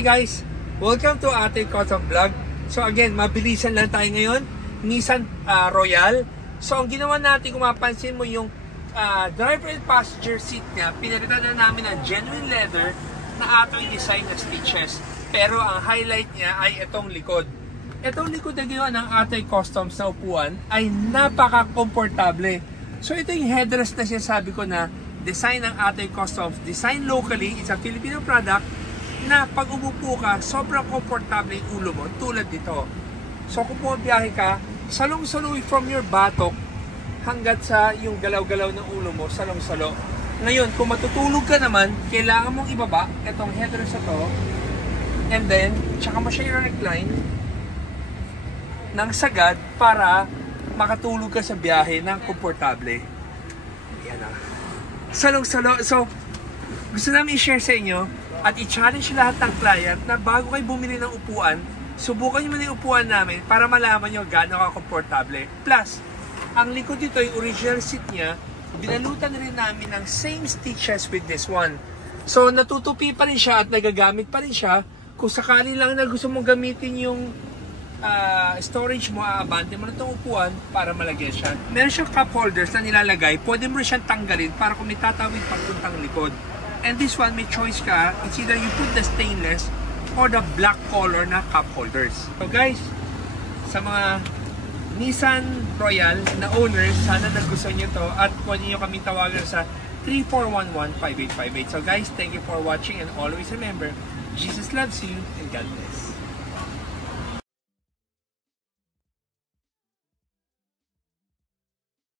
Hi guys! Welcome to Ate Custom Vlog. So again, mabilisan lang tayo ngayon. Nissan Royale. So ang ginawa natin, kung mapansin mo yung driver and passenger seat niya, pinalitan na namin ng genuine leather na ato yung design na stitches. Pero ang highlight niya ay itong likod. Itong likod na ginawa ng Ate Customs na upuan ay napaka-komportable. So ito yung headrest na sinasabi ko na design ng Ate Customs. Design locally, it's a Filipino product na pag umupo ka, sobrang komportable yung ulo mo, tulad dito. So kung pumabiyahe ka, salong-salo from your batok hanggat sa yung galaw-galaw ng ulo mo, salong-salo. Ngayon, kung matutulog ka naman, kailangan mong ibaba itong headrest na to, and then, tsaka mo siya i-recline ng sagad para makatulog ka sa biyahe ng komportable. Yan na. Salong-salo. So, gusto namin i-share sa inyo at i-challenge lahat ng client na bago kayo bumili ng upuan, subukan nyo muna yung upuan namin para malaman nyo gaano ka-komportable. Plus, ang likod dito, yung original seat niya, binalutan rin namin ng same stitches with this one. So, natutupi pa rin siya at nagagamit pa rin siya. Kung sakali lang na gusto mong gamitin yung storage mo, aabante mo na itong upuan para malagyan siya. Meron siyang cup holders na nilalagay. Pwede mo rin siyang tanggalin para kung may tatawid pagpuntang likod. And this one, may choice ka. It's either you put the stainless or the black color na cup holders. So guys, sa mga Nissan Royale na owners, sana nagustuhan nyo to at pwede nyo kami tawagan sa 3411-5858. So guys, thank you for watching and always remember, Jesus loves you and God bless.